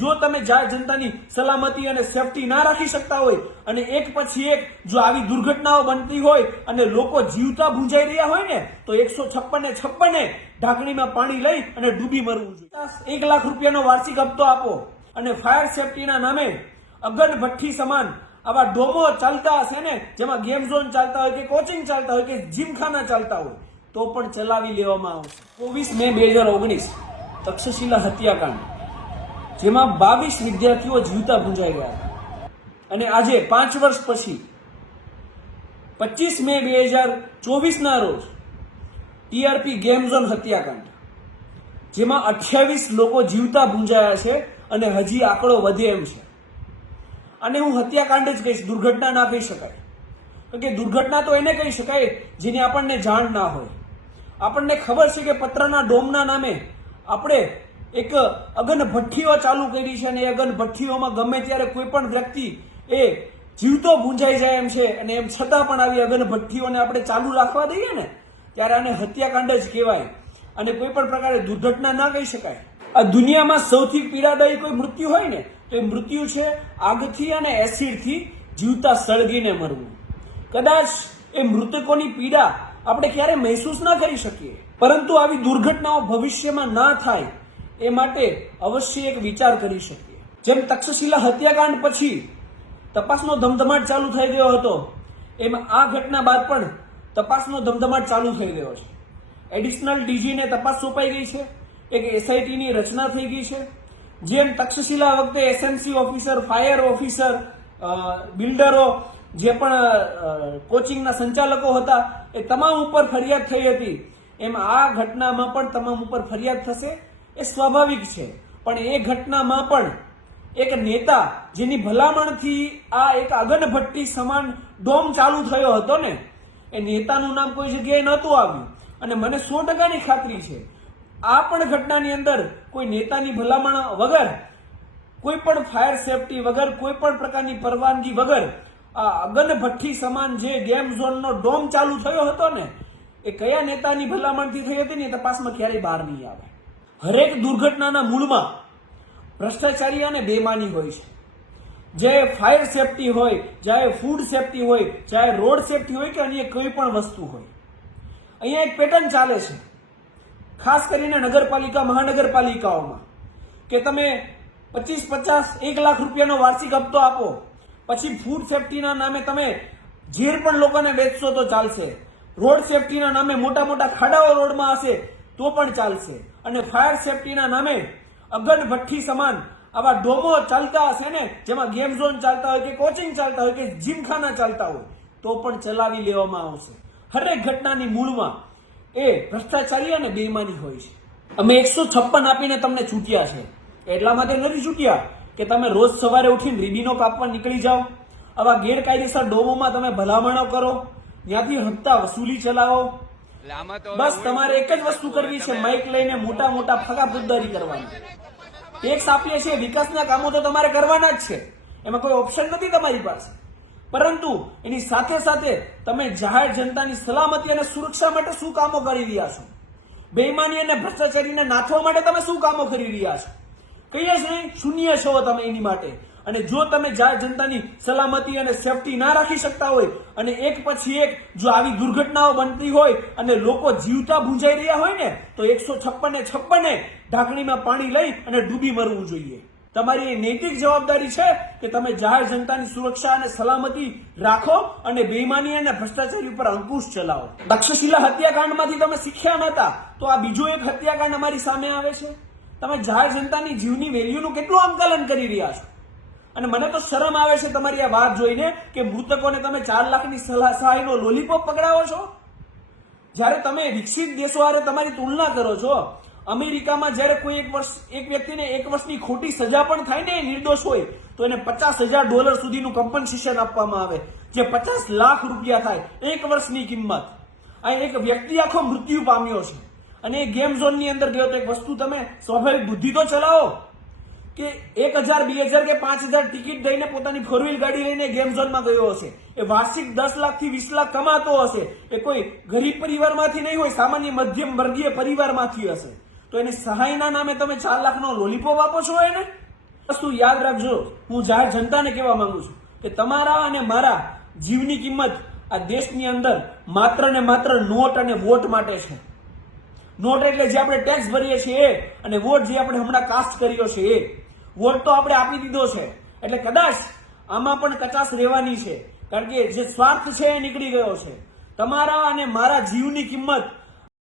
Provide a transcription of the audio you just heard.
જો તમે જાહેર જનતાની સલામતી અને સેફટી ના રાખી શકતા હોય અને એક પછી એક જો આવી દુર્ઘટનાઓ બનતી હોય અને લોકો જીવતા ભૂંજાઈ રહ્યા હોય ને તો 156 ઢાંકણીમાં પાણી લઈ અને ડૂબી મરવું જોઈએ। 1 લાખ રૂપિયાનો વાર્ષિક હપ્તો આપો અને ફાયર સેફટીના નામે અગન ભઠ્ઠી સમાન આવા ડોમો ચાલતા હશે ને, જેમાં ગેમ ઝોન ચાલતા હોય કે કોચિંગ ચાલતા હોય કે જીમખાના ચાલતા હોય તો પણ ચલાવી લેવામાં આવશે। 24 મે 2019 તક્ષશિલા હત્યાકાંડ, જેમાં 22 વિદ્યાર્થીઓ જીવતા ભૂંજાઈ ગયા અને આજે 5 વર્ષ પછી 25 મે 2024ના રોજ ટીઆરપી ગેમ ઝોન હત્યાકાંડ, જેમાં 28 લોકો જીવતા ભૂંજાયા છે અને હજી આંકડો વધે એમ છે। અને હું હત્યાકાંડ જ કહીશ, દુર્ઘટના ના કહી શકાય, કારણ કે દુર્ઘટના તો એને કહી શકાય જેની આપણને જાણ ના હોય। આપણને ખબર છે કે પત્રના ડોમના નામે આપણે એક અગન ભઠ્ઠીઓ ચાલુ કરી છે અને એ અગન ભઠ્ઠીઓમાં ગમે ત્યારે કોઈ પણ વ્યક્તિ એ જીવતો ભૂંજાઈ જાય એમ છે અને એમ છતાં પણ આવી અગન ભઠ્ઠીઓને આપણે ચાલુ રાખવા દઈએ ને ત્યારે આને હત્યાકાંડ જ કહેવાય અને કોઈ પણ પ્રકારે દુર્ઘટના ના કહી શકાય। આ દુનિયામાં સૌથી પીડાદાયી કોઈ મૃત્યુ હોય ને તો એ મૃત્યુ છે આગથી અને એસિડથી જીવતા સળગીને મરવું। કદાચ એ મૃતકોની પીડા આપણે ક્યારે મહેસૂસ ના કરી શકીએ, પરંતુ આવી દુર્ઘટનાઓ ભવિષ્યમાં ના થાય એ માટે અવશ્ય એક વિચાર કરી શકીએ। જેમ તક્ષશિલા હત્યાકાંડ પછી તપાસનો ધમધમાટ ચાલુ થઈ ગયો હતો, એમ આ ઘટના બાદ પણ તપાસનો ધમધમાટ ચાલુ થઈ ગયો છે। એડિશનલ ડીજીને તપાસ સોંપાઈ ગઈ છે, એક એસઆઈટીની રચના થઈ ગઈ છે। જેમ તક્ષશિલા વખતે એસએમસી ઓફિસર, ફાયર ઓફિસર, બિલ્ડરો, જે પણ કોચિંગના સંચાલકો હતા એ તમામ ઉપર ફરિયાદ થઈ હતી, એમ આ ઘટનામાં પણ તમામ ઉપર ફરિયાદ થશે એ સ્વાભાવિક છે। પણ એ ઘટનામાં પણ એક નેતા જેની ભલામણથી આ એક અગન ભઠ્ઠી સમાન ડોમ ચાલુ થયો હતો ને, એ નેતાનું નામ કોઈ જગ્યાએ નહોતું આવ્યું અને મને 100%ની ખાતરી છે આ પણ ઘટનાની અંદર કોઈ નેતાની ભલામણ વગર, કોઈ પણ ફાયર સેફટી વગર, કોઈ પણ પ્રકારની પરવાનગી વગર આ અગન ભઠ્ઠી સમાન જે ગેમ ઝોનનો ડોમ ચાલુ થયો હતો ને એ કયા નેતાની ભલામણથી થઈ હતી ને તપાસમાં ક્યારેય બહાર નહીં આવે। હરેક દુર્ઘટનાના મૂળમાં ભ્રષ્ટાચારી અને બેમાની હોય છે। જે ફાયર સેફટી હોય, ચાહે ફૂડ સેફટી હોય, ચાહે રોડ સેફટી હોય કે અન્ય કોઈ પણ વસ્તુ હોય, અહીંયા એક પેટર્ન ચાલે છે ખાસ કરીને નગરપાલિકા, મહાનગરપાલિકાઓમાં કે તમે 25-50-1 લાખ રૂપિયાનો વાર્ષિક હપ્તો આપો, પછી ફૂડ સેફટીના નામે તમે ઝેર પણ લોકોને વેચશો તો ચાલશે, રોડ સેફટીના નામે મોટા મોટા ખાડાઓ રોડમાં હશે તો પણ ચાલશે, અને ફાયર સેફટીના નામે અગન ભઠ્ઠી સમાન આવા ડોમો ચાલતા હશે ને, જેમાં ગેમ ઝોન ચાલતા હોય કે કોચિંગ ચાલતા હોય કે જીમખાના ચાલતા હોય તો પણ ચલાવી લેવામાં આવશે। હરેક ઘટનાની મૂળમાં એ ભ્રષ્ટાચારી અને બેઈમાની હોય છે। અમે 156 આપીને તમને છૂટ્યા છે, એટલા માટે નથી છૂટ્યા કે તમે રોજ સવારે ઉઠીને રીબીનો કાપવા નીકળી જાઓ, આવા ગેરકાયદેસર ડોમોમાં તમે ભલામણો કરો, ત્યાંથી હપ્તા વસૂલી ચલાવો। બસ તમારે એક જ વસ્તુ કરવી છે, માઇક લઈને મોટા મોટા ફગાફુદ્દારી કરવાની। ટેક્સ આપીએ છીએ, વિકાસના કામો તો તમારે કરવાના જ છે, એમાં કોઈ ઓપ્શન નથી તમારી પાસે, પરંતુ એની સાથે સાથે તમે જાહેર જનતાની સલામતી અને સુરક્ષા માટે શું કામો કરી રહ્યા છો, બેઈમાની અને ભ્રષ્ટાચારીને નાથવા માટે તમે શું કામો કરી રહ્યા છો? કહીએ જ નહીં, શૂન્ય છો તમે એની માટે। અને જો તમે જાહેર જનતાની સલામતી અને સેફટી ના રાખી શકતા હોય અને એક પછી એક જો આવી દુર્ઘટનાઓ બનતી હોય અને લોકો જીવતા ભૂંજાઈ રહ્યા હોય ને તો 156 ઢાંકણીમાં પાણી લઈ અને ડૂબી મરવું જોઈએ। તમારી નૈતિક જવાબદારી છે કે તમે જાહેર જનતાની સુરક્ષા અને સલામતી રાખો અને બેઈમાની અને ભ્રષ્ટાચારી ઉપર અંકુશ ચલાવો। તક્ષશિલા હત્યાકાંડમાંથી તમે શીખ્યા નહોતા તો આ બીજો એક હત્યાકાંડ અમારી સામે આવે છે। તમે જાહેર જનતાની જીવની વેલ્યુનું કેટલું આંકલન કરી રહ્યા છો? અને મને તો શરમ આવે છે તમારી આ વાત જોઈને કે મૃતકોને તમે 4 લાખની સહાયનો લોલીપોપ પકડાવો છો, જ્યારે તમે વિકસિત દેશો હારે તમારી તુલના કરો છો। અમેરિકામાં જ્યારે કોઈ એક વ્યક્તિને 1 વર્ષની ખોટી સજા પણ થાય ને, નિર્દોષ હોય તો એને $50,000 સુધીનું કમ્પન્સેશન આપવામાં આવે, જે 50 લાખ રૂપિયા થાય 1 વર્ષની કિંમત। આ એક વ્યક્તિ આખો મૃત્યુ પામ્યો છે અને એ ગેમ ઝોનની અંદર ગયો તો એક વસ્તુ તમે સ્વાભાવિક બુદ્ધિ તો ચલાવો કે 1000, 2000 કે 5000 ટિકિટ દઈને પોતાની 4 વ્હીલ ગાડી લઈને ગેમ ઝોનમાં ગયો હશે, એ વાર્ષિક 10 લાખથી 20 લાખ કમાતો હશે, એ કોઈ ગરીબ પરિવારમાંથી નહીં હોય, સામાન્ય મધ્યમ વર્ગીય પરિવારમાંથી હશે, તો એને સહાયના નામે તમે 4 લાખનો લોલીપોપ આપો છો એને? વસ્તુ યાદ રાખજો, હું જાહેર જનતાને કહેવા માંગુ છું કે તમારા અને મારા જીવની કિંમત આ દેશની અંદર માત્ર ને માત્ર નોટ અને વોટ માટે છે. નોટ એટલે જે આપણે ટેક્સ ભરીએ છીએ એ, અને વોટ જે આપણે હમણાં કાસ્ટ કર્યો છે એ. વોટ તો આપણે આપી દીધો છે, એટલે કદાચ આમાં પણ કચાશ રહેવાની છે, કારણ કે જે સ્વાર્થ છે એ નીકળી ગયો છે. તમારા અને મારા જીવની કિંમત